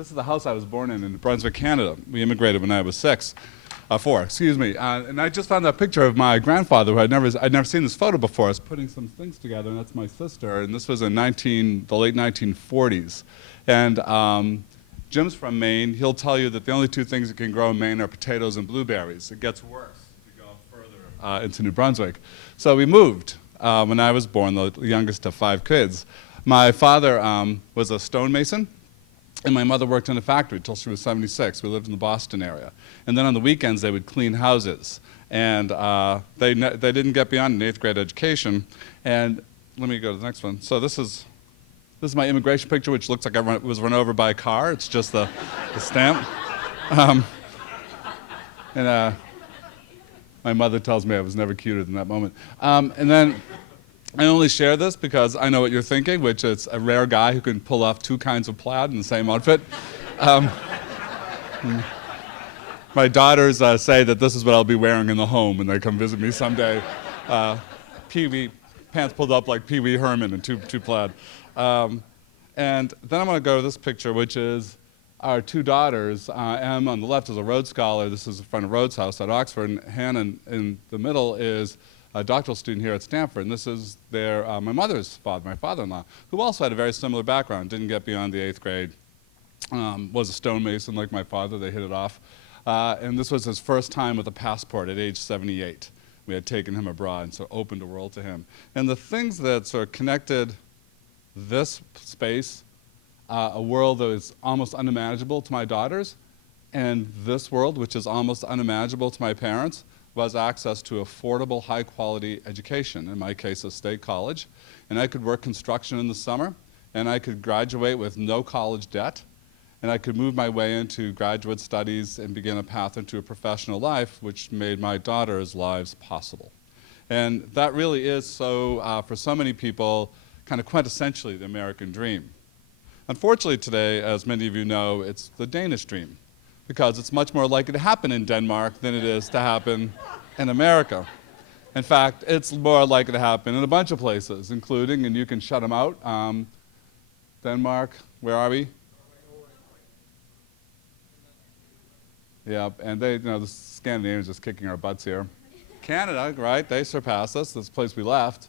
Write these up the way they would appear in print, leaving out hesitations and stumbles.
this is the house I was born in Brunswick, Canada. We immigrated when I was four, excuse me. And I just found that picture of my grandfather, who I'd never seen this photo before. I was putting some things together, and that's my sister. And this was in the late 1940s. And Jim's from Maine. He'll tell you that the only two things that can grow in Maine are potatoes and blueberries. It gets worse if you go further into New Brunswick. So we moved when I was born, the youngest of 5 kids. My father was a stonemason, and my mother worked in a factory until she was 76. We lived in the Boston area. And then on the weekends, they would clean houses. And they didn't get beyond an 8th grade education. And let me go to the next one. So this is my immigration picture, which looks like I was run over by a car. It's just the stamp. My mother tells me I was never cuter than that moment. And then I only share this because I know what you're thinking, which is a rare guy who can pull off 2 kinds of plaid in the same outfit. My daughters say that this is what I'll be wearing in the home when they come visit me someday. Pee-wee, pants pulled up like Pee-wee Herman and two plaid. And then I'm going to go to this picture, which is our 2 daughters. Em on the left is a Rhodes Scholar. This is in front of Rhodes House at Oxford. And Hannah in the middle is a doctoral student here at Stanford. And this is my mother's father, my father-in-law, who also had a very similar background, didn't get beyond the 8th grade, was a stonemason like my father. They hit it off. And this was his first time with a passport at age 78. We had taken him abroad and so opened a world to him. And the things that sort of connected this space, a world that is almost unimaginable to my daughters, and this world, which is almost unimaginable to my parents, was access to affordable, high-quality education, in my case, a state college. And I could work construction in the summer, and I could graduate with no college debt, and I could move my way into graduate studies and begin a path into a professional life, which made my daughters' lives possible. And that really is so, for so many people, kind of quintessentially the American dream. Unfortunately today, as many of you know, it's the Danish dream, because it's much more likely to happen in Denmark than it is to happen in America. In fact, it's more likely to happen in a bunch of places, including, and you can shut them out, Denmark, where are we? Yeah, and the Scandinavians are just kicking our butts here. Canada, right, they surpassed us, this place we left.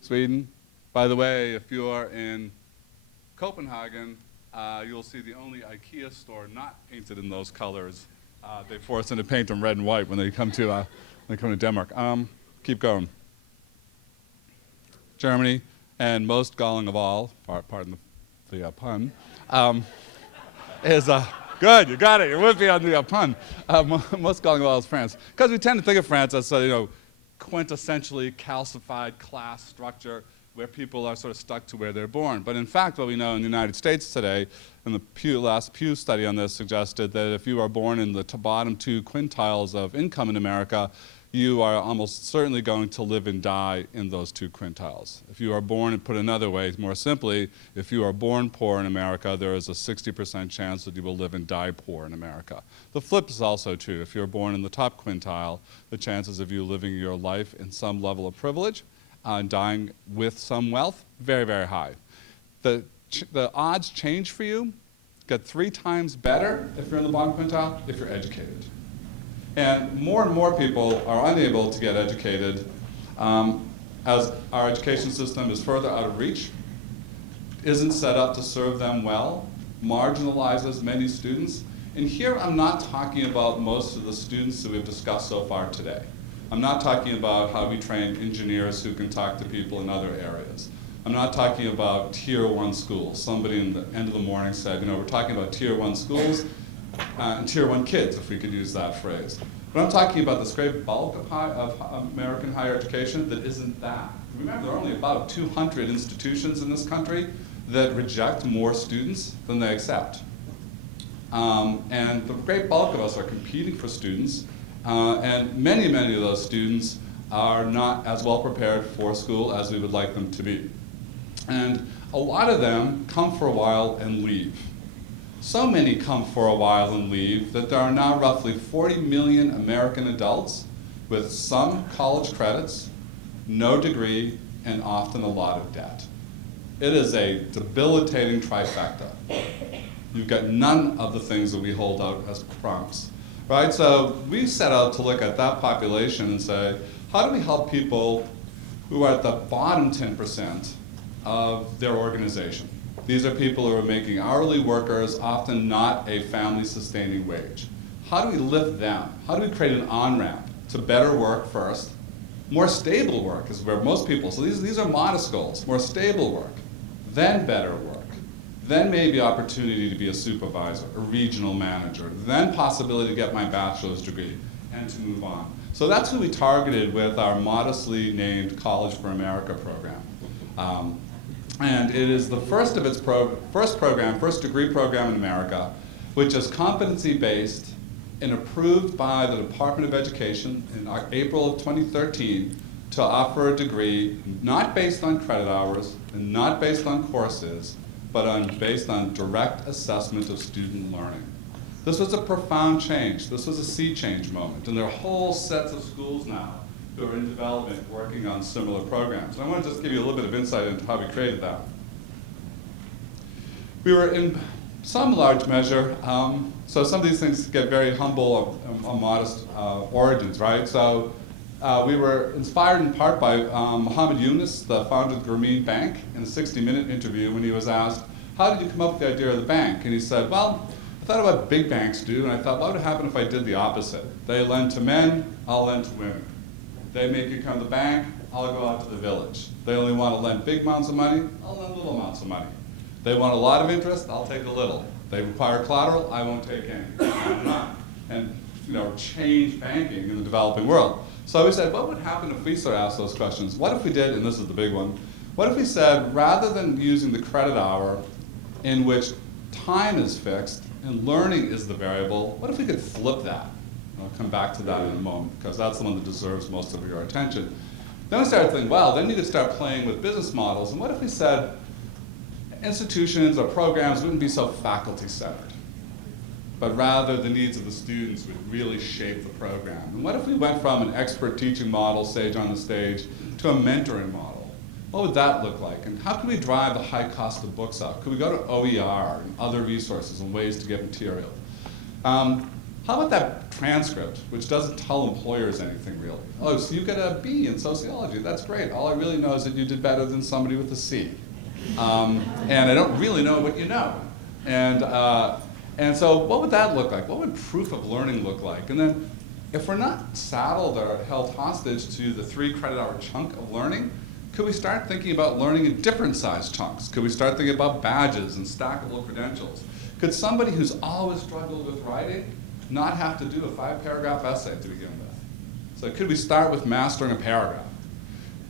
Sweden. By the way, if you are in Copenhagen, you'll see the only IKEA store not painted in those colors. They force them to paint them red and white when they come to Denmark. Keep going. Germany, and most galling of all, pardon the pun, is good. You got it. You're with me on the pun. Most galling of all is France, because we tend to think of France as quintessentially calcified class structure, where people are sort of stuck to where they're born. But in fact, what we know in the United States today, and the last Pew study on this suggested that if you are born in the bottom 2 quintiles of income in America, you are almost certainly going to live and die in those 2 quintiles. If you are born, and put another way, more simply, if you are born poor in America, there is a 60% chance that you will live and die poor in America. The flip is also true. If you're born in the top quintile, the chances of you living your life in some level of privilege and dying with some wealth, very, very high. The odds change for you, get 3 times better if you're in the bottom quintile, if you're educated. And more people are unable to get educated as our education system is further out of reach, isn't set up to serve them well, marginalizes many students. And here I'm not talking about most of the students that we've discussed so far today. I'm not talking about how we train engineers who can talk to people in other areas. I'm not talking about tier 1 schools. Somebody in the end of the morning said, we're talking about tier 1 schools and tier 1 kids, if we could use that phrase. But I'm talking about this great bulk of American higher education that isn't that. Remember, there are only about 200 institutions in this country that reject more students than they accept. And the great bulk of us are competing for students, and many of those students are not as well prepared for school as we would like them to be. And a lot of them come for a while and leave. So many come for a while and leave that there are now roughly 40 million American adults with some college credits, no degree, and often a lot of debt. It is a debilitating trifecta. You've got none of the things that we hold out as crumbs, right? So we set out to look at that population and say, how do we help people who are at the bottom 10% of their organization? These are people who are making hourly workers, often not a family-sustaining wage. How do we lift them? How do we create an on-ramp to better work first? More stable work is where most people, so these are modest goals, more stable work, then better work, then maybe opportunity to be a supervisor, a regional manager, then possibility to get my bachelor's degree, and to move on. So that's who we targeted with our modestly named College for America program. And it is the first of its first degree program in America, which is competency-based and approved by the Department of Education in April of 2013 to offer a degree not based on credit hours and not based on courses, but based on direct assessment of student learning. This was a profound change. This was a sea change moment. And there are whole sets of schools now who are in development working on similar programs. I want to just give you a little bit of insight into how we created that. We were in some large measure, so some of these things get very humble and modest origins, right? So we were inspired in part by Muhammad Yunus, the founder of the Grameen Bank, in a 60-minute interview when he was asked, how did you come up with the idea of the bank? And he said, well, I thought about what big banks do, and I thought, what would happen if I did the opposite? They lend to men, I'll lend to women. They make you come to the bank, I'll go out to the village. They only want to lend big amounts of money, I'll lend little amounts of money. They want a lot of interest, I'll take a little. They require collateral, I won't take any. And change banking in the developing world. So we said, what would happen if we sort of asked those questions? What if we did, and this is the big one, what if we said, rather than using the credit hour in which time is fixed and learning is the variable, what if we could flip that? I'll come back to that in a moment, because that's the one that deserves most of your attention. Then we started thinking, well, then you could start playing with business models, and what if we said institutions or programs wouldn't be so faculty-centered, but rather the needs of the students would really shape the program? And what if we went from an expert teaching model, sage on the stage, to a mentoring model? What would that look like? And how could we drive the high cost of books up? Could we go to OER and other resources and ways to get material? How about that transcript, which doesn't tell employers anything really? Oh, so you get a B in sociology, that's great. All I really know is that you did better than somebody with a C. And I don't really know what you know. And so what would that look like? What would proof of learning look like? And then if we're not saddled or held hostage to the 3 credit hour chunk of learning, could we start thinking about learning in different size chunks? Could we start thinking about badges and stackable credentials? Could somebody who's always struggled with writing not have to do a 5-paragraph essay to begin with? So could we start with mastering a paragraph?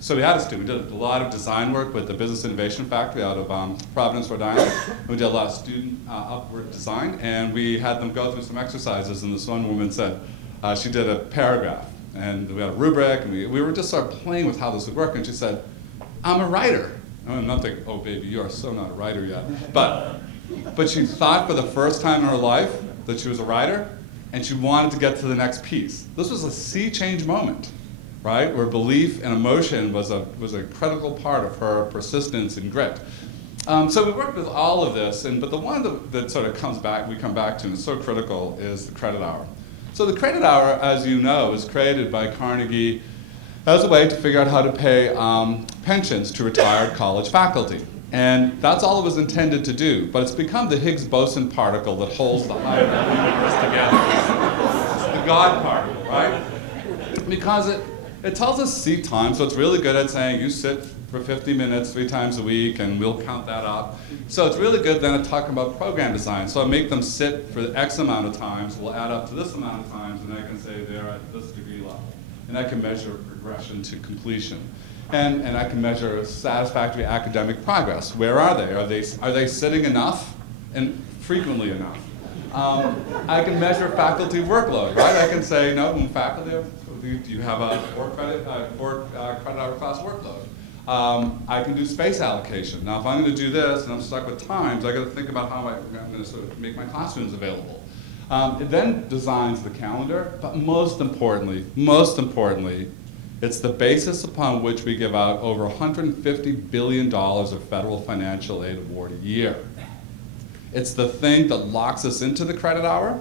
So we had a student, we did a lot of design work with the Business Innovation Factory out of Providence, Rhode Island. We did a lot of student upward design, and we had them go through some exercises, and this one woman said she did a paragraph, and we had a rubric, and we were just sort of playing with how this would work, and she said, I'm a writer. And I'm not thinking, oh baby, you are so not a writer yet. But she thought for the first time in her life that she was a writer, and she wanted to get to the next piece. This was a sea change moment, right? Where belief and emotion was a critical part of her persistence and grit. So we worked with all of this, but the one that sort of we come back to and is so critical is the credit hour. So the credit hour, as you know, was created by Carnegie as a way to figure out how to pay pensions to retired college faculty. And that's all it was intended to do, but it's become the Higgs boson particle that holds the higher universe together. It's the God particle, right? Because it tells us seat time, so it's really good at saying you sit for 50 minutes 3 times a week, and we'll count that up. So it's really good then at talking about program design. So I make them sit for X amount of times, we'll add up to this amount of times, and I can say they're at this degree level. And I can measure progression to completion. And I can measure satisfactory academic progress. Where are they? Are they sitting enough and frequently enough? I can measure faculty workload, right? I can say, no, in faculty, do you have a 4 credit hour class workload? I can do space allocation. Now, if I'm going to do this and I'm stuck with times, I got to think about how I'm going to sort of make my classrooms available. It then designs the calendar, but most importantly, It's the basis upon which we give out over $150 billion of federal financial aid award a year. It's the thing that locks us into the credit hour.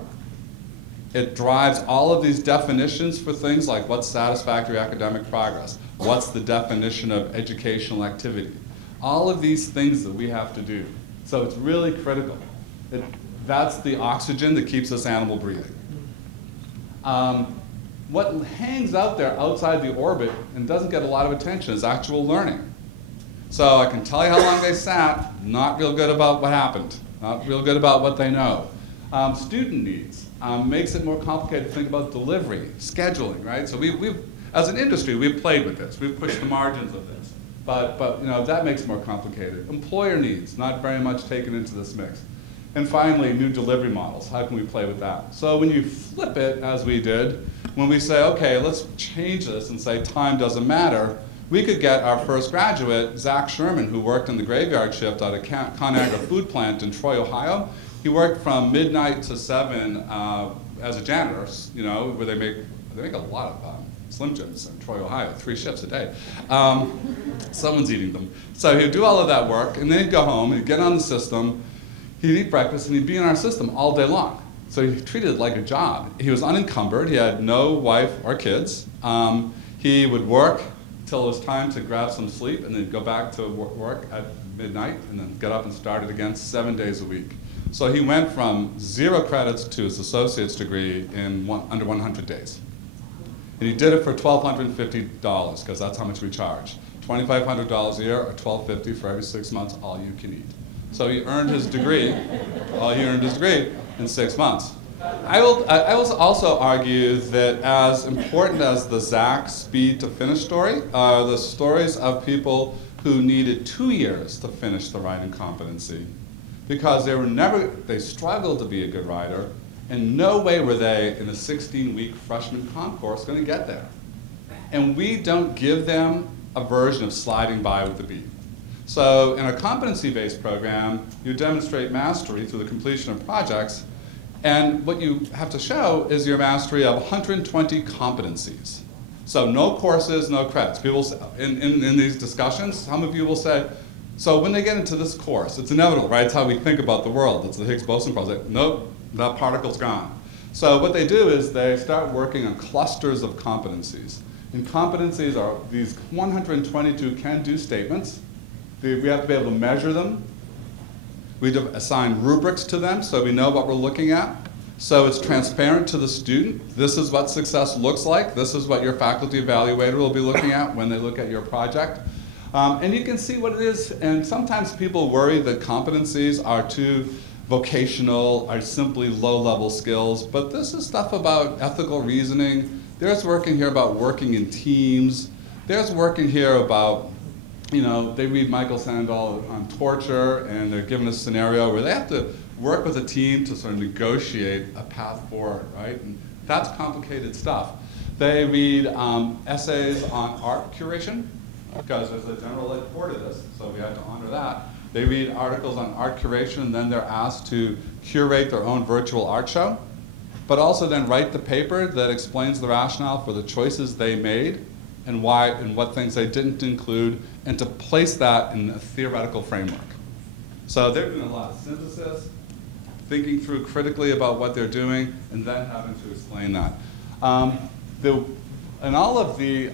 It drives all of these definitions for things like what's satisfactory academic progress, what's the definition of educational activity, all of these things that we have to do. So it's really critical. That's the oxygen that keeps us animal breathing. What hangs out there outside the orbit and doesn't get a lot of attention is actual learning. So I can tell you how long they sat, not real good about what happened, not real good about what they know. Student needs makes it more complicated to think about delivery, scheduling, right? So we've as an industry, we've played with this. We've pushed the margins of this. But that makes it more complicated. Employer needs, not very much taken into this mix. And finally, new delivery models. How can we play with that? So when you flip it, as we did, when we say, okay, let's change this and say time doesn't matter, we could get our first graduate, Zach Sherman, who worked in the graveyard shift at a Conagra food plant in Troy, Ohio. He worked from midnight to 7 as a janitor, where they make a lot of Slim Jims in Troy, Ohio, 3 shifts a day. Someone's eating them. So he'd do all of that work, and then he'd go home, and he'd get on the system, he'd eat breakfast, and he'd be in our system all day long. So he treated it like a job. He was unencumbered. He had no wife or kids. He would work till it was time to grab some sleep, and then go back to work at midnight, and then get up and start it again 7 days a week. So he went from 0 credits to his associate's degree in under 100 days. And he did it for $1,250, because that's how much we charge. $2,500 a year, or $1,250 for every 6 months, all you can eat. So he earned his degree, in 6 months. I will also argue that as important as the Zach speed to finish story are the stories of people who needed 2 years to finish the writing competency, because they struggled to be a good writer, and no way were they in a 16-week freshman comp course going to get there. And we don't give them a version of sliding by with the beat. So in a competency-based program, you demonstrate mastery through the completion of projects, and what you have to show is your mastery of 120 competencies. So no courses, no credits. People in these discussions, some of you will say, so when they get into this course, it's inevitable, right? It's how we think about the world. It's the Higgs boson project. Nope, that particle's gone. So what they do is they start working on clusters of competencies. And competencies are these 122 can-do statements. We have to be able to measure them. We assign rubrics to them so we know what we're looking at. So it's transparent to the student. This is what success looks like. This is what your faculty evaluator will be looking at when they look at your project. And you can see what it is. And sometimes people worry that competencies are too vocational, are simply low-level skills. But this is stuff about ethical reasoning. There's work in here about working in teams. There's work in here about, they read Michael Sandel on torture, and they're given a scenario where they have to work with a team to sort of negotiate a path forward, right? And that's complicated stuff. They read essays on art curation, because there's a general ed core to this, so we had to honor that. They read articles on art curation, and then they're asked to curate their own virtual art show, but also then write the paper that explains the rationale for the choices they made and why and what things they didn't include, and to place that in a theoretical framework. So they're doing a lot of synthesis, thinking through critically about what they're doing, and then having to explain that. And all of the,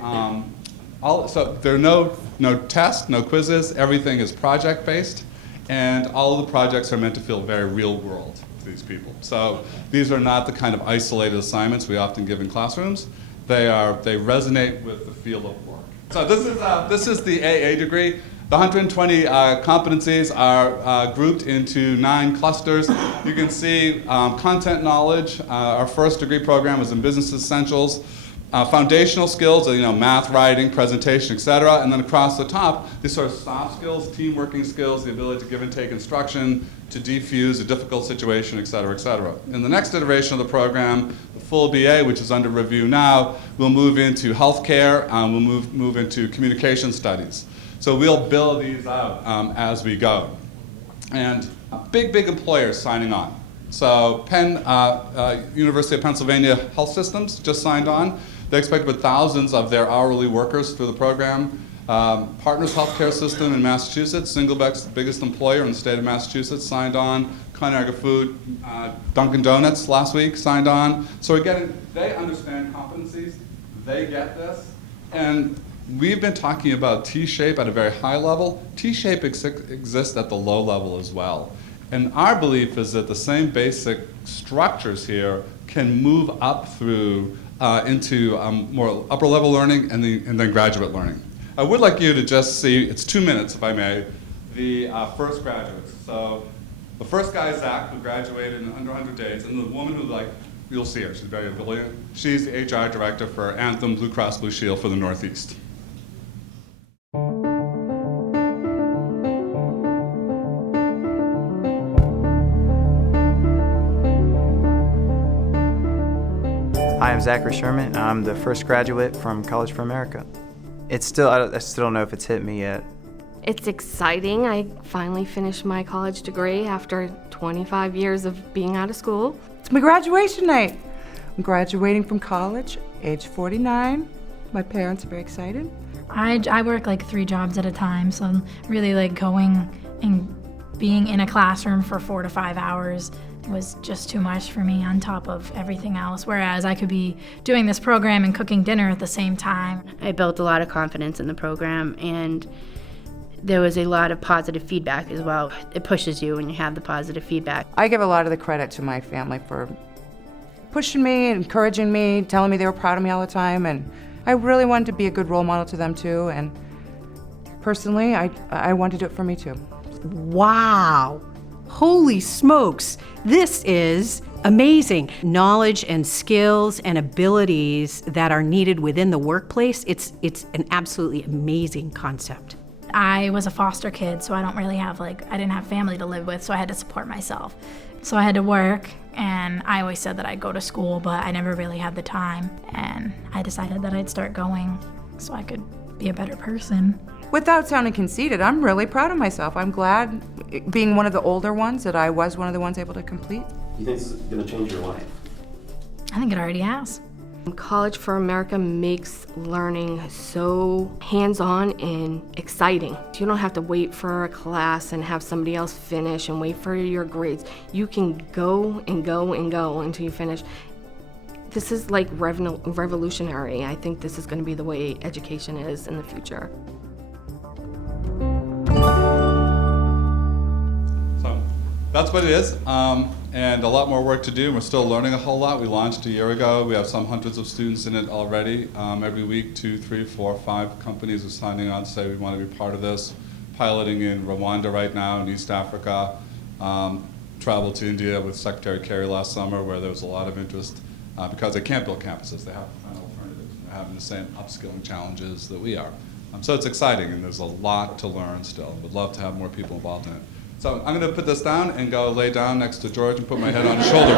so there are no tests, no quizzes, everything is project-based, and all of the projects are meant to feel very real world to these people. So these are not the kind of isolated assignments we often give in classrooms. They resonate with the field of work. So this is the AA degree. The 120 competencies are grouped into 9 clusters. You can see content knowledge. Our first degree program was in business essentials. Foundational skills, math, writing, presentation, et cetera. And then across the top, these sort of soft skills, team working skills, the ability to give and take instruction, to defuse a difficult situation, et cetera, et cetera. In the next iteration of the program, the full BA, which is under review now, we'll move into healthcare, we'll move into communication studies. So we'll build these out as we go. And big employers signing on. So University of Pennsylvania Health Systems just signed on. They expect to put thousands of their hourly workers through the program. Partners Healthcare System in Massachusetts, single biggest employer in the state of Massachusetts, signed on. Conagra Food, Dunkin' Donuts last week signed on. So they understand competencies, they get this, and we've been talking about T-shape at a very high level. T-shape exists at the low level as well. And our belief is that the same basic structures here can move up through into more upper level learning and then graduate learning. I would like you to just see, it's 2 minutes if I may, the first graduates. So the first guy is Zach, who graduated in under 100 days, and the woman who, you'll see her, she's very brilliant. She's the HR director for Anthem Blue Cross Blue Shield for the Northeast. Hi, I'm Zachary Sherman. I'm the first graduate from College for America. I still don't know if it's hit me yet. It's exciting. I finally finished my college degree after 25 years of being out of school. It's my graduation night. I'm graduating from college, age 49. My parents are very excited. I work like 3 jobs at a time, so I'm really like going and being in a classroom for 4 to 5 hours was just too much for me on top of everything else, whereas I could be doing this program and cooking dinner at the same time. I built a lot of confidence in the program, and there was a lot of positive feedback as well. It pushes you when you have the positive feedback. I give a lot of the credit to my family for pushing me, encouraging me, telling me they were proud of me all the time, and I really wanted to be a good role model to them too, and personally, I want to do it for me too. Wow. Holy smokes, this is amazing. Knowledge and skills and abilities that are needed within the workplace, it's an absolutely amazing concept. I was a foster kid, so I don't really have I didn't have family to live with, so I had to support myself. So I had to work, and I always said that I'd go to school, but I never really had the time. And I decided that I'd start going so I could be a better person. Without sounding conceited, I'm really proud of myself. I'm glad, being one of the older ones, that I was one of the ones able to complete. Do you think this is going to change your life? I think it already has. College for America makes learning so hands-on and exciting. You don't have to wait for a class and have somebody else finish and wait for your grades. You can go and go and go until you finish. This is like revolutionary. I think this is going to be the way education is in the future. So that's what it is, and a lot more work to do. We're still learning a whole lot. We launched a year ago. We have some hundreds of students in it already. Every week, 2, 3, 4, 5 companies are signing on to say we want to be part of this. Piloting in Rwanda right now, in East Africa. Traveled to India with Secretary Kerry last summer, where there was a lot of interest because they can't build campuses. They have to find alternatives. They're having the same upskilling challenges that we are. So it's exciting, and there's a lot to learn still. Would love to have more people involved in it. So I'm going to put this down and go lay down next to George and put my head on his shoulder.